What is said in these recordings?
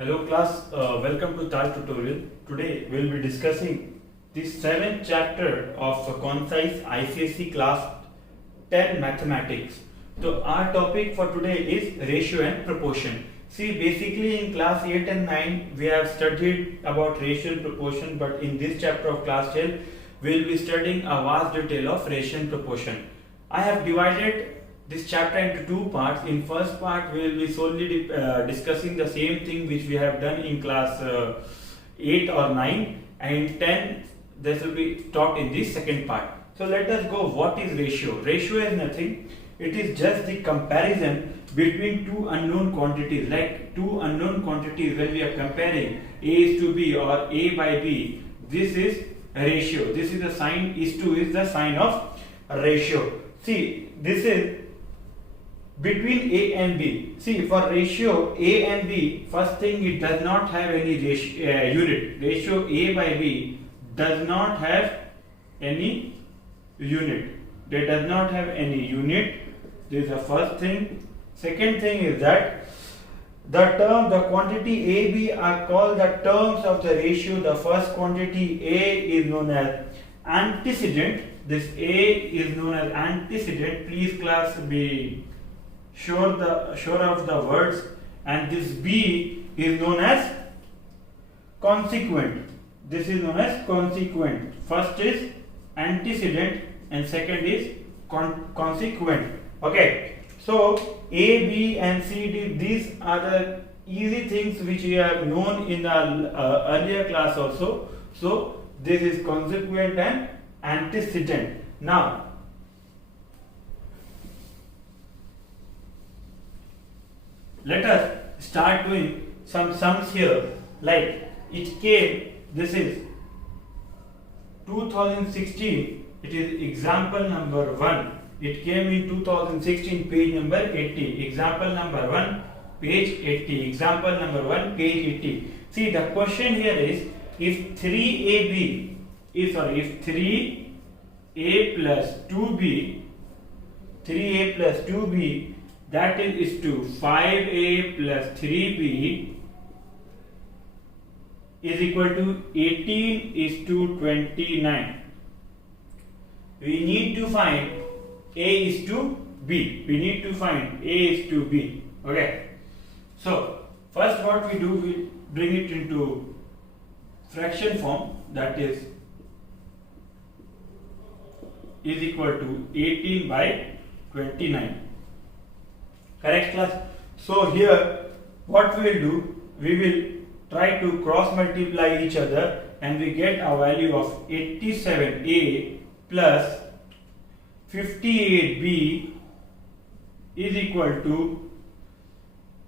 Hello class, welcome to TAR tutorial. Today we will be discussing the 7th chapter of Concise ICSE class 10 mathematics. So our topic for today is ratio and proportion. See, basically in class 8 and 9 we have studied about ratio and proportion, but in this chapter of class 10 we will be studying a vast detail of ratio and proportion. I have divided this chapter into two parts. In first part we will be solely discussing the same thing which we have done in class 8 or 9, and in 10 this will be taught in the second part. So let us go. What is ratio? Ratio is nothing, it is just the comparison between two unknown quantities. Like two unknown quantities, when we are comparing A is to B or A by B, this is a ratio. This is the sign, is to is the sign of ratio. See, this is between A and B. See, for ratio A and B, first thing, it does not have any unit. Ratio A by B does not have any unit. They does not have any unit. This is the first thing. Second thing is that the quantity A, B are called the terms of the ratio. The first quantity A is known as antecedent. This A is known as antecedent. Please class be sure of the words. And this B is known as consequent. This is known as consequent. First is antecedent and second is consequent. Okay, so A, B and C, D, these are the easy things which we have known in the earlier class also. So this is consequent and antecedent. Now let us start doing some sums here. Like it came, this is 2016, it is example number 1. It came in 2016, page number 80. Example number 1, page 80. Example number 1, page 80. See, the question here is, if 3AB is, if 3A plus 2B, 3A plus 2B, that is to 5A plus 3B is equal to 18 is to 29. We need to find A is to B. We need to find A is to B. Okay. So first what we do, we bring it into fraction form, that is equal to 18 by 29. Correct class? So here what we will do, we will try to cross multiply each other and we get a value of 87A plus 58B is equal to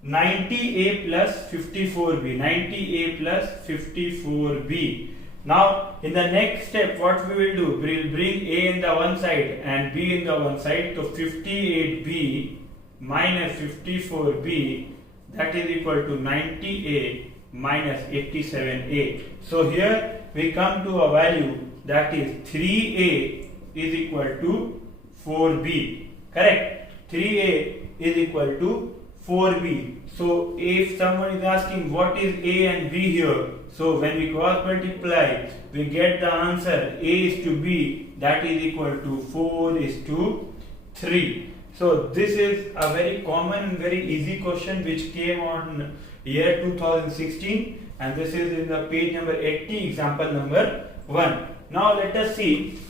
90A plus 54B. 90A plus 54B. Now in the next step what we will do, we will bring A in the one side and B in the one side. So 58B minus 54B, that is equal to 90A minus 87A. So here we come to a value, that is 3A is equal to 4B. Correct? 3A is equal to 4B. So if someone is asking what is A and B here, so when we cross multiply we get the answer A is to B, that is equal to 4 is to 3. So this is a very common and very easy question which came on year 2016, and this is in the page number 80, example number 1. Now let us see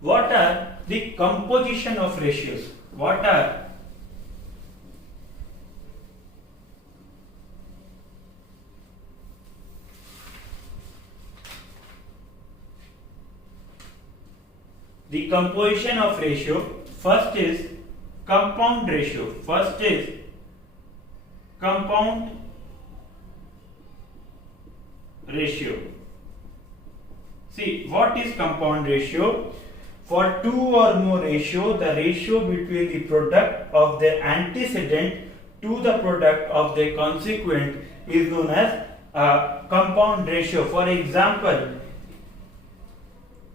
what are the composition of ratios. What are the composition of ratio? First is compound ratio. First is compound ratio. See, what is compound ratio? For two or more ratio, the ratio between the product of their antecedent to the product of their consequent is known as a compound ratio. For example,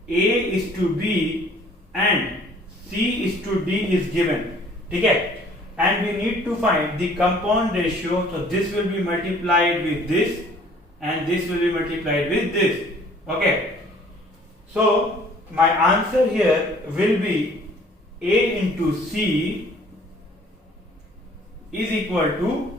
A is to B and C is to D is given. Okay? And we need to find the compound ratio. So this will be multiplied with this and this will be multiplied with this. Okay? So my answer here will be A into C is equal to,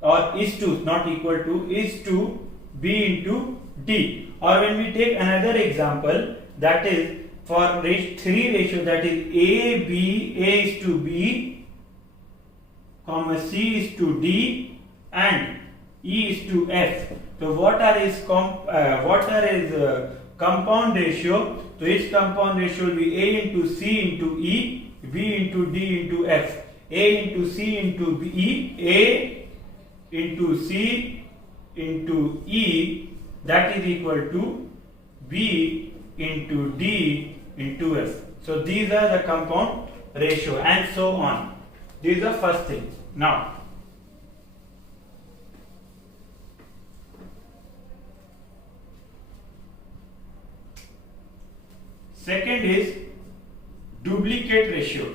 or is to, not equal to, is to B into D. Or when we take another example, that is for three ratio, that is A is to B, comma C is to D and E is to F. So what are his compound ratio? So its compound ratio will be A into C into E, B into D into F. A into C into B, A into C into E, that is equal to B into D into F. So these are the compound ratio and so on. This is the first thing. Now, second is duplicate ratio.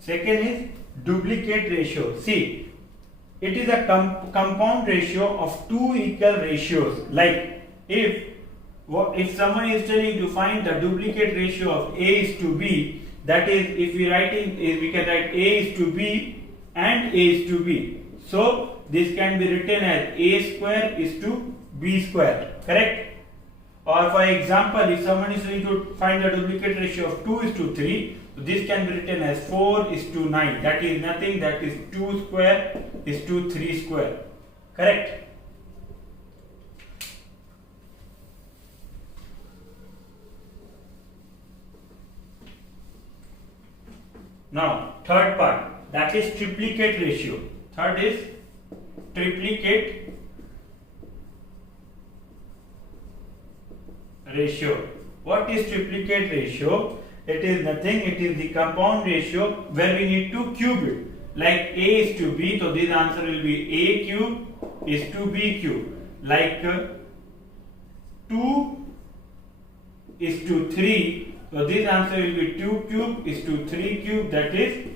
Second is duplicate ratio. See, it is a compound ratio of two equal ratios. Like if someone is telling to find the duplicate ratio of A is to B, that is, if we can write A is to B and A is to B. So this can be written as A square is to B square. Correct? Or for example, if someone is going to find the duplicate ratio of 2 is to 3, so this can be written as 4 is to 9. That is nothing, that is 2 square is to 3 square. Correct? Now, third part, that is triplicate ratio. Third is triplicate ratio. What is triplicate ratio? It is nothing, it is the compound ratio where we need to cube it. Like A is to B, so this answer will be A cube is to B cube. Like 2 is to 3, so this answer will be 2 cube is to 3 cube, that is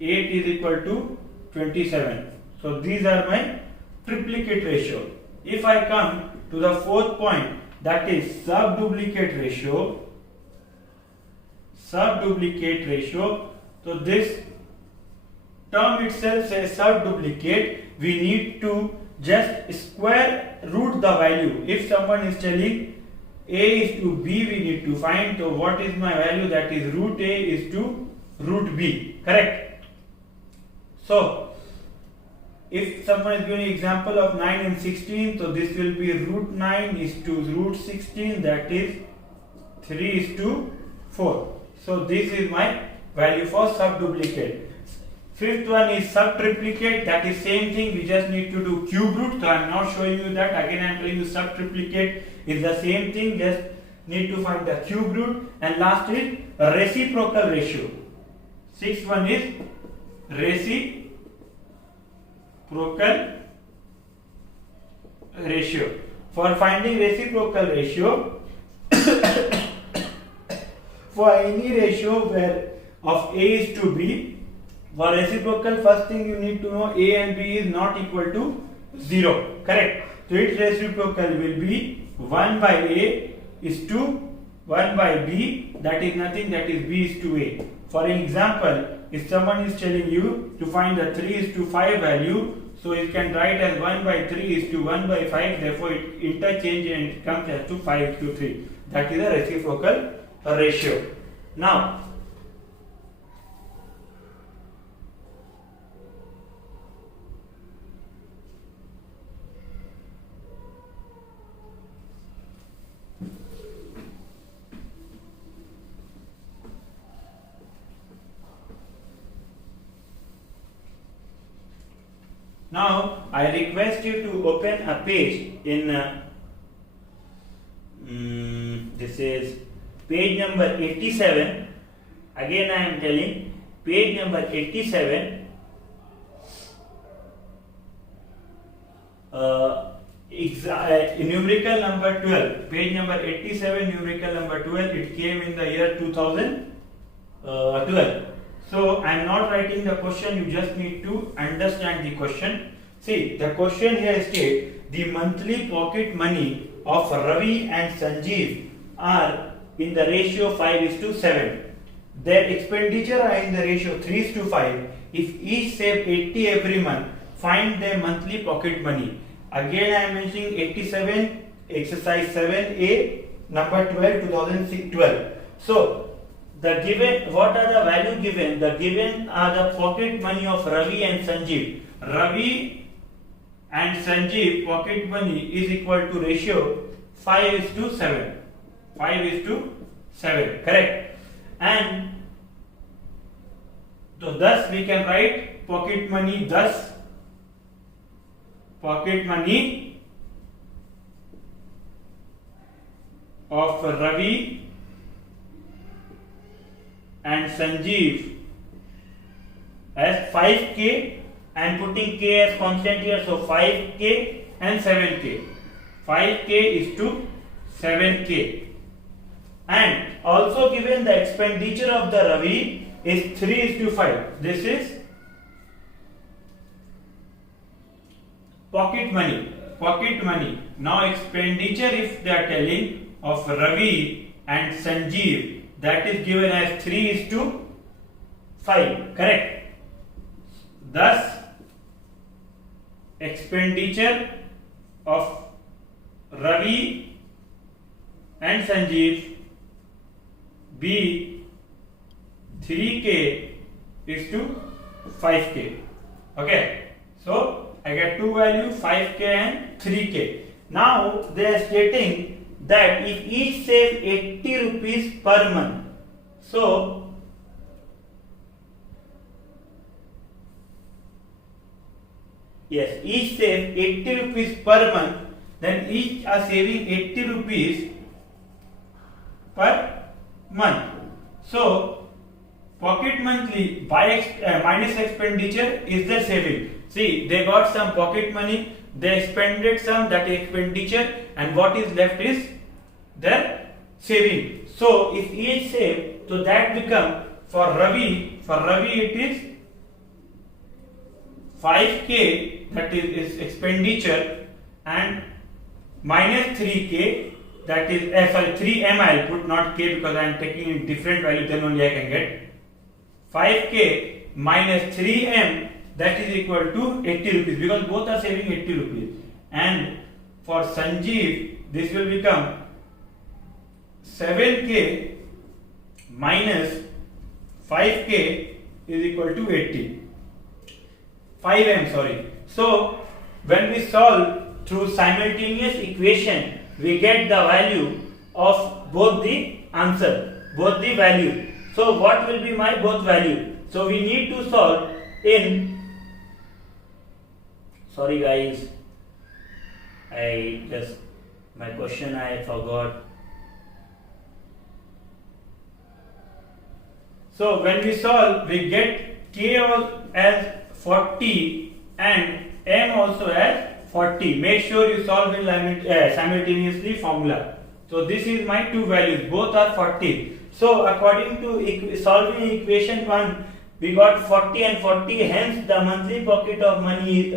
8 is equal to 27. So these are my triplicate ratio. If I come to the fourth point, that is subduplicate ratio. Subduplicate ratio. So this term itself says subduplicate. We need to just square root the value. If someone is telling A is to B, we need to find. So what is my value? That is root A is to root B. Correct? So if someone is giving example of 9 and 16, so this will be root 9 is to root 16, that is 3 is to 4. So this is my value for subduplicate. Fifth one is subtriplicate. That is same thing, we just need to do cube root. So I am not showing you that. Again I am telling you subtriplicate is the same thing, just need to find the cube root. And last is reciprocal ratio. Sixth one is reciprocal ratio. For finding reciprocal ratio, for any ratio where of A is to B, for reciprocal, first thing you need to know A and B is not equal to 0. Correct? So its reciprocal will be 1 by A is to 1 by B, that is nothing, that is B is to A. For example, if someone is telling you to find the 3 is to 5 value, so you can write as 1 by 3 is to 1 by 5, therefore it interchange and it comes as to 5 is to 3. That is a reciprocal ratio. Now, I request you to open a page in this is page number 87. Again I am telling, page number 87, numerical number 12, page number 87, numerical number 12, it came in the year 2012. So I am not writing the question, you just need to understand the question. See, the question here states the monthly pocket money of Ravi and Sanjeev are in the ratio 5:7. Their expenditure are in the ratio 3:5. If each save 80 every month, find their monthly pocket money. Again I am mentioning 87, exercise 7A, number 12, 2012. So the given, what are the value given? The given are the pocket money of Ravi and Sanjeev. Ravi and Sanjeev pocket money is equal to ratio 5:7. 5:7, correct? And so thus we can write pocket money, thus pocket money of Ravi and Sanjeev as 5K, and putting K as constant here, so 5K and 7K. 5K is to 7K. And also given the expenditure of the Ravi is 3:5. This is pocket money. Pocket money. Now expenditure, if they are telling, of Ravi and Sanjeev, that is given as 3:5. Correct. Thus expenditure of Ravi and Sanjeev be 3K is to 5K. Okay. So I get two values, 5K and 3K. Now they are stating that if each save 80 rupees per month, so yes, each save 80 rupees per month, then each are saving 80 rupees per month. So pocket monthly minus expenditure is the saving. See, they got some pocket money, they expended some, that is expenditure, and what is left is their saving. So if each save, so that become for Ravi it is 5K, that is expenditure, and minus 3K, that is 3M I will put, not K, because I am taking a different value, then only I can get 5K minus 3M, that is equal to 80 rupees, because both are saving 80 rupees. And for Sanjeev, this will become 7K minus 5K is equal to 80. 5M, sorry. So when we solve through simultaneous equation, we get the value of both the answer, both the value. So what will be my both value? So we need to solve in, sorry guys, my question I forgot. So when we solve, we get K as 40 and M also as 40. Make sure you solve in simultaneously formula. So this is my two values, both are 40. So according to solving equation 1, we got 40 and 40, hence the monthly pocket of money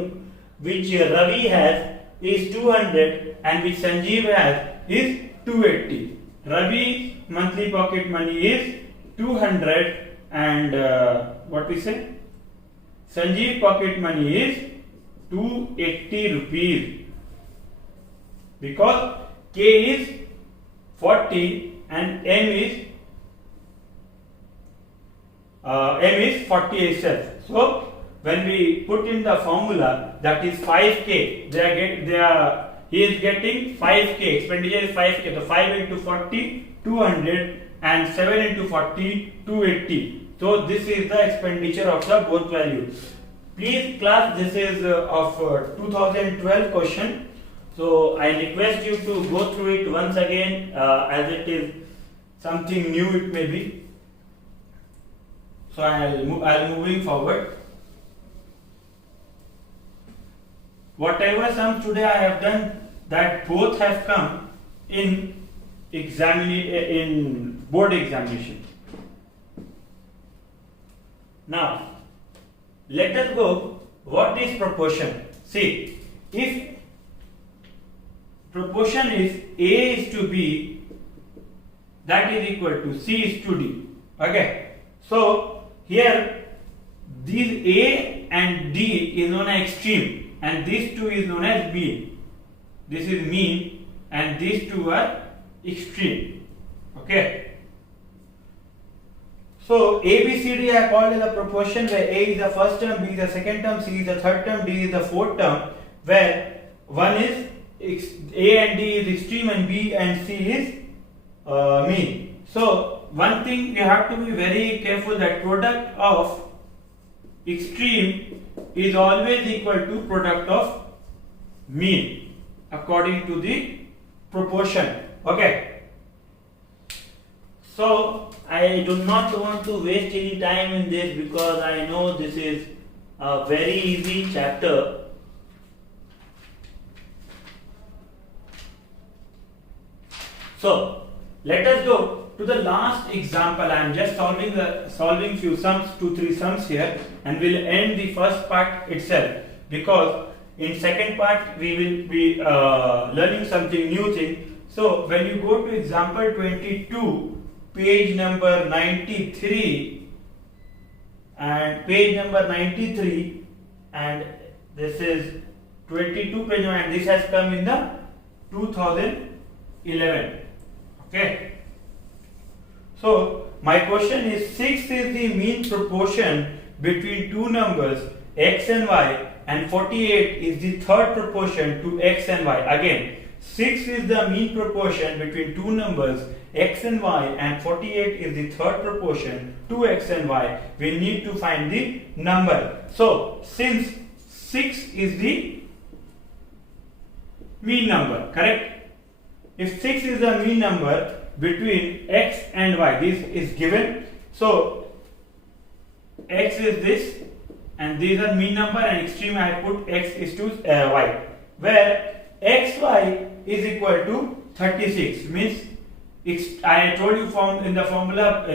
which Ravi has is 200 and which Sanjeev has is 280. Ravi's monthly pocket money is 200 and what we say? Sanjeev pocket money is 280 rupees, because K is 40 and M is 40 itself. So when we put in the formula, that is 5K, he is getting 5K, expenditure is 5K, so 5 into 40, 200 and 7 into 40, 280. So this is the expenditure of the both values. Please class, this is of 2012 question. So I request you to go through it once again, as it is something new it may be. So I'll moving forward. whatever sums today I have done, that both have come in in board examination. Now let us go, what is proportion? See, if proportion is A is to B, that is equal to C is to D. Okay, so here these A and D is known as extreme, and these two is known as mean. This is mean and these two are extreme. Okay, so A, B, C, D are called as a proportion where A is the first term, B is the second term, C is the third term, D is the fourth term, where one is A and D is extreme and B and C is mean. So one thing you have to be very careful, that product of extreme is always equal to product of mean according to the proportion. Okay, so I do not want to waste any time in this because I know this is a very easy chapter. So let us go to the last example. I am just solving few sums, 2-3 sums here, and we'll end the first part itself, because in second part we will be learning something new thing. So when you go to example 22, page number 93 and page number 93, and this is 22 page, and this has come in the 2011. Okay, so my question is, 6 is the mean proportion between two numbers x and y, and 48 is the third proportion to x and y. Again, 6 is the mean proportion between two numbers x and y, and 48 is the third proportion to x and y. We need to find the number. So since 6 is the mean number, correct? If 6 is the mean number between x and y, this is given. So x is this, and these are mean number, and extreme I put x is to y, where xy is equal to 36. Means I told you in the formula,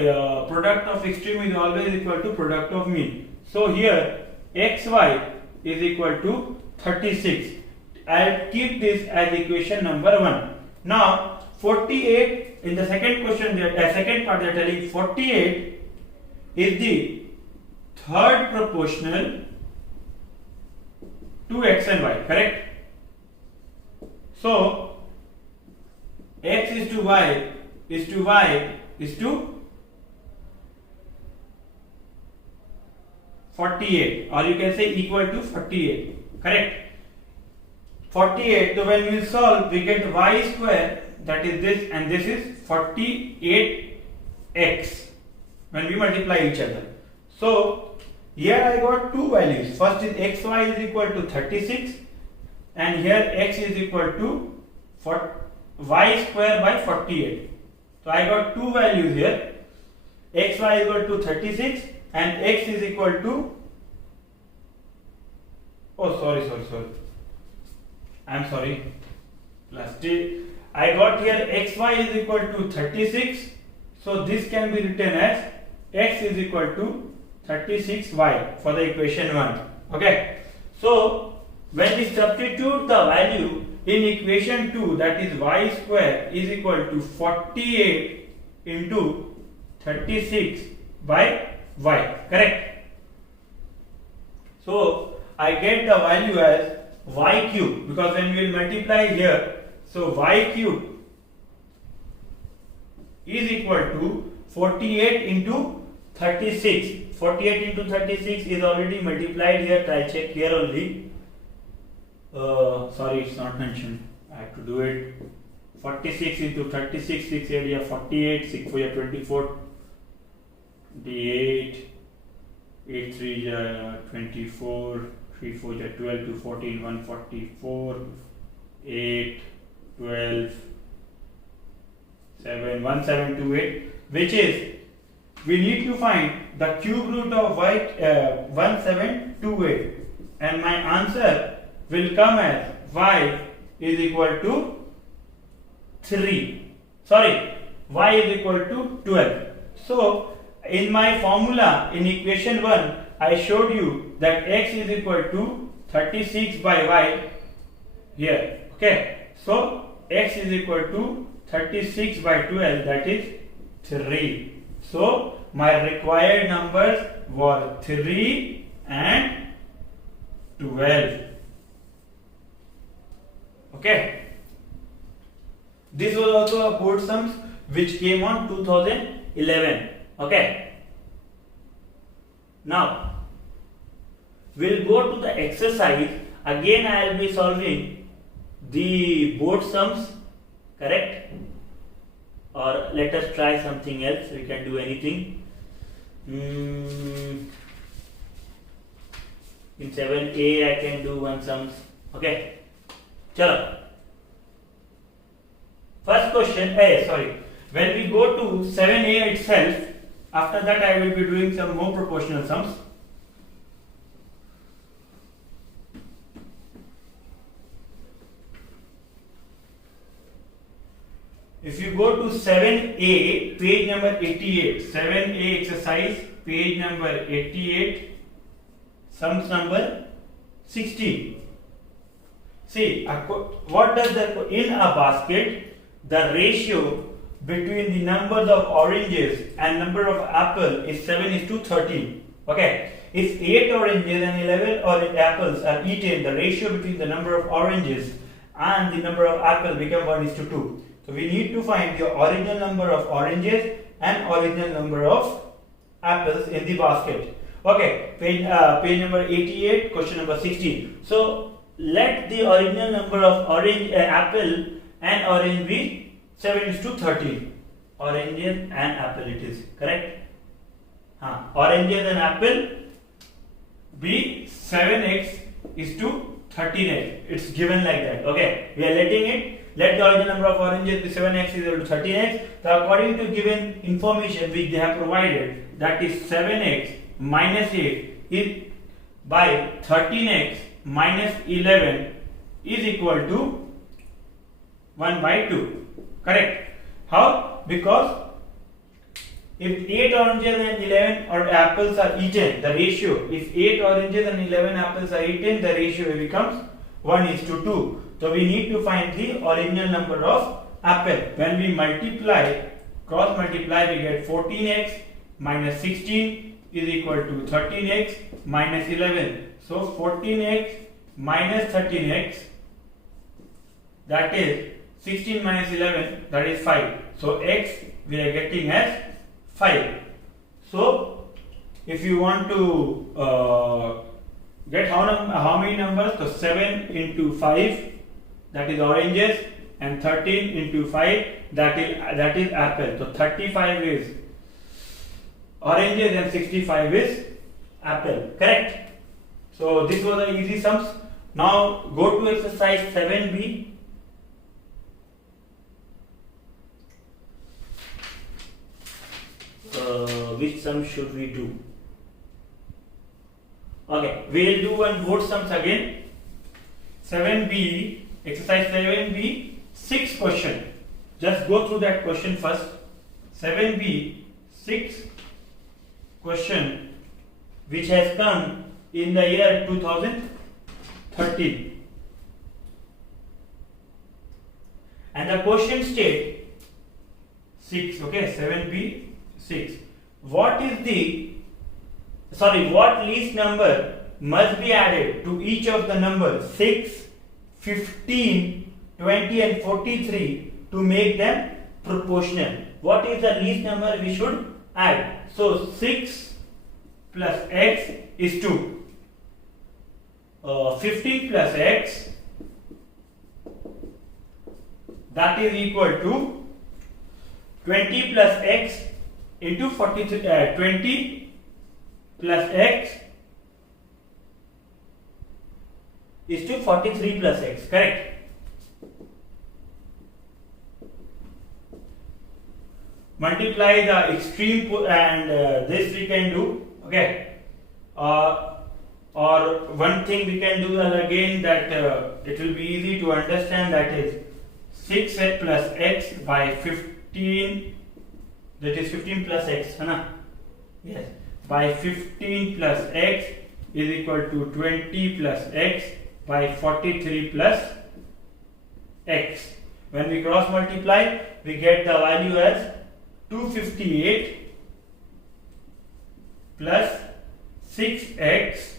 product of extreme is always equal to product of mean. So here xy is equal to 36. I'll keep this as equation number 1. Now 48, in the second question, second part they are telling 48 is the third proportional to x and y, correct? So x is to y is to y is to 48, or you can say equal to 48, correct? 48, so when we solve, we get y square, that is this, and this is 48x when we multiply each other. So here I got two values. First is xy is equal to 36, and here x is equal to y square by 48. So I got two values here. Xy is equal to 36 and x is equal to, oh sorry, I'm sorry. I got here xy is equal to 36. So this can be written as x is equal to 36y for the equation 1. Okay. So when we substitute the value in equation 2, that is y square is equal to 48 into 36 by y, correct? So I get the value as y cube, because when we will multiply here, so y cube is equal to 48 into 36. 48 into 36 is already multiplied here. I'll check here only. Sorry, it's not mentioned. I have to do it. 46 into 36, 6 area 48, 6 4 24, 28, 8 3 24, 3 4 12 to 14, 144, 8, 12, 7, 1728, which is, we need to find the cube root of 1728, and my answer will come as y is equal to 3. Sorry, y is equal to 12. So in my formula in equation 1 I showed you that x is equal to 36 by y here. Okay, so x is equal to 36 by 12, that is 3. So my required numbers were 3 and 12. Okay, this was also a board sums which came on 2011. Okay, now we'll go to the exercise. Again I will be solving the board sums, correct? Or let us try something else. We can do anything. In 7a I can do one sums. Okay, chalo. First question, when we go to 7a itself, after that I will be doing some more proportional sums. If you go to 7a, page number 88, 7a exercise, page number 88, sums number 16. See, what does in a basket, the ratio between the numbers of oranges and number of apple is 7:13. Okay, if 8 oranges and 11 apples are eaten, the ratio between the number of oranges and the number of apples become 1:2. So we need to find the original number of oranges and original number of apples in the basket. Okay, page number 88, question number 16. So let the original number of apple and orange be 7:13. Oranges and apple it is, correct? Oranges and apple be 7x is to 13x. It's given like that. Okay, we are letting it. Let the original number of oranges be 7x is equal to 13x. So according to given information which they have provided, that is 7x minus 8 is by 13x minus 11 is equal to 1 by 2. Correct? How? Because if 8 oranges and 11 apples are eaten, the ratio, if 8 oranges and 11 apples are eaten, the ratio becomes 1:2. So we need to find the original number of apple. When we cross multiply, we get 14x minus 16 is equal to 13x minus 11. So 14x minus 13x, that is 16 minus 11, that is 5. So x we are getting as 5. So if you want to get how many numbers, so 7 into 5, that is oranges, and 13 into 5, that is apple. So 35 is oranges and 65 is apple. Correct? So this was the easy sums. Now go to exercise 7b. Which sum should we do? Okay, we will do one board sums again. 7b, exercise 7b, 6 question. Just go through that question first. 7b, 6 question which has come in the year 2013. And the question state 6, okay, 7b, 6. What least number must be added to each of the numbers 6, 15, 20 and 43 to make them proportional? What is the least number we should add? So 6 plus x is 2. 15 plus x, that is equal to 20 plus x into 43. 20 plus x is to 43 plus x. Correct? Multiply the extreme and this we can do. Okay. or one thing we can do again that it will be easy to understand, that is 6 plus x by 15, that is 15 plus x, है ना? Yes, by 15 plus x is equal to 20 plus x by 43 plus x. When we cross multiply, we get the value as 258 plus 6x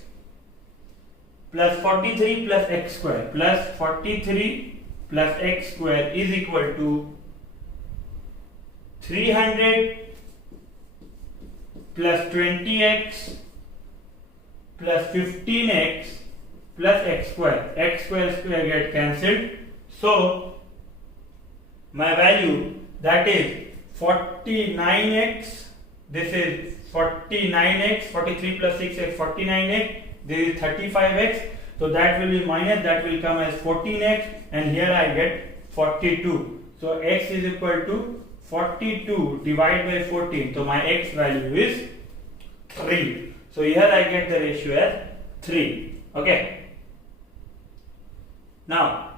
plus 43 plus x square plus 43 plus x square is equal to 300 plus 20x plus 15x plus x square get cancelled. So my value, that is 49x, this is 49x, 43 plus 6x 49x, this is 35x, so that will be minus, that will come as 14x, and here I get 42. So x is equal to 42 divided by 14, so my x value is 3. So here I get the ratio as 3. Okay. Now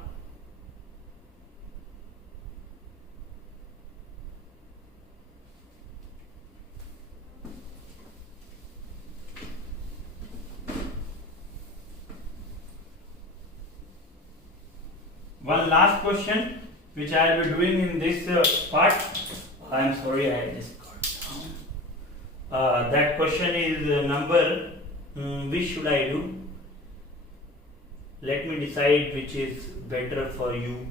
one last question which I will be doing in this part. I am sorry, I just got down. That question is number, which should I do? Let me decide which is better for you.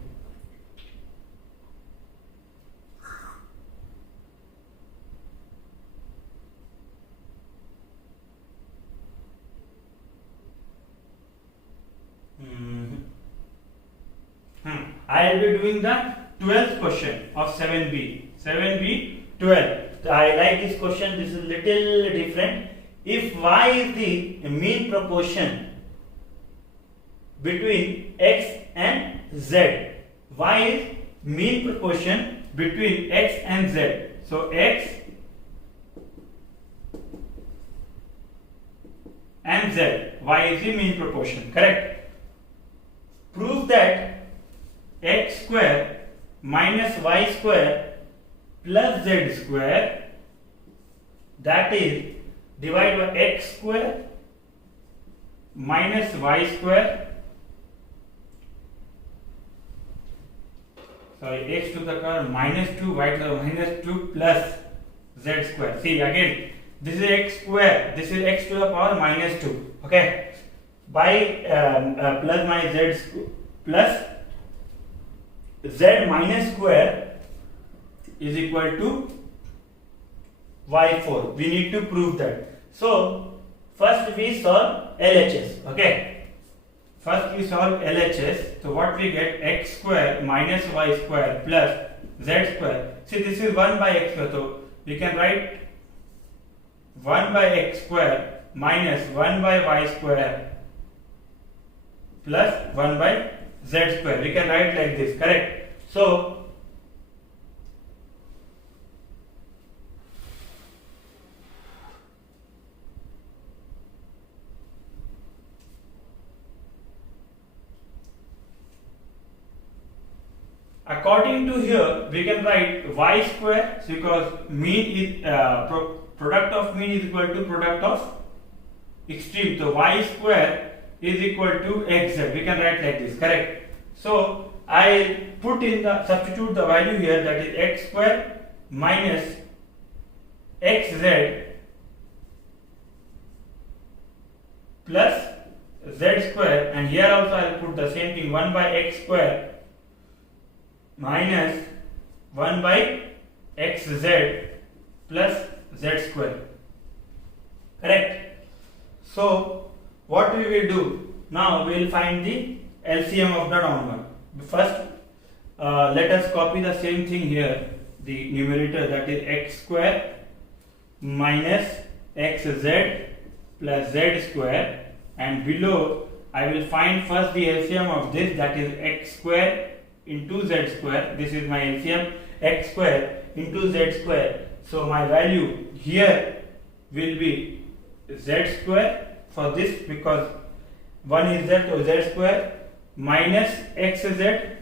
I will be doing the 12th question of 7b. 7b 12. I like this question. This is little different. If y is the mean proportion between x and z, y is mean proportion between x and z. So x and z, y is the mean proportion. Correct. Prove that x square minus y square plus z square, that is divided by x square minus y square, sorry, x to the power minus 2, y to the minus 2 plus z square. See again, this is x square, this is x to the power minus 2. Okay, by plus minus z plus z minus square is equal to y4. We need to prove that. So first we solve LHS. Okay, first we solve LHS. So what we get, x square minus y square plus z square. See, this is 1 by x square, so we can write 1 by x square minus 1 by y square plus 1 by z square. We can write like this. Correct. So according to here, we can write y square, because mean is product of mean is equal to product of extreme. So y square is equal to xz. We can write like this. Correct. So I put in the, substitute the value here, that is x square minus xz plus z square, and here also I will put the same thing, 1 by x square minus 1 by xz plus z square. Correct. So what we will do now, we will find the LCM of the down one. First let us copy the same thing here, the numerator, that is x square minus xz plus z square, and below I will find first the LCM of this, that is x square into z square. This is my LCM, x square into z square. So my value here will be z square for this, because 1 is z, so z square minus xz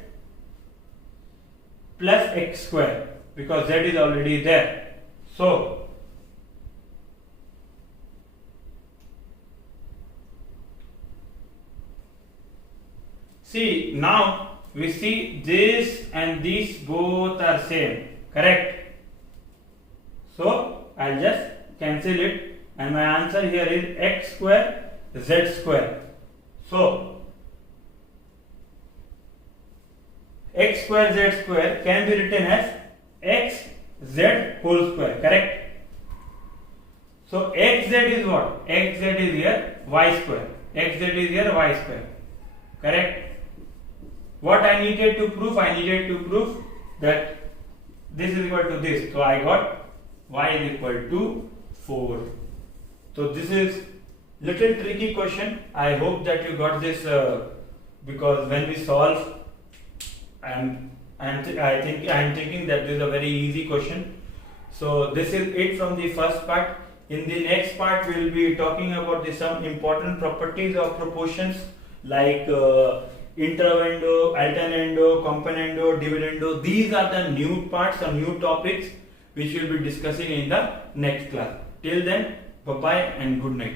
plus x square, because z is already there. So see, now we see this and these both are same, correct? So I'll just cancel it, and my answer here is x square z square. So x square z square can be written as x z whole square, correct? So xz is what? Xz is here y square. Xz is here y square, correct? What I needed to prove? I needed to prove that this is equal to this. So I got y is equal to 4. So this is little tricky question. I hope that you got this, because when we solve, I think I'm thinking that this is a very easy question. So this is it from the first part. In the next part, we will be talking about some important properties of proportions, like intervendo, alternando, componendo, dividendo. These are the new parts or new topics which we will be discussing in the next class. Till then, bye bye and good night.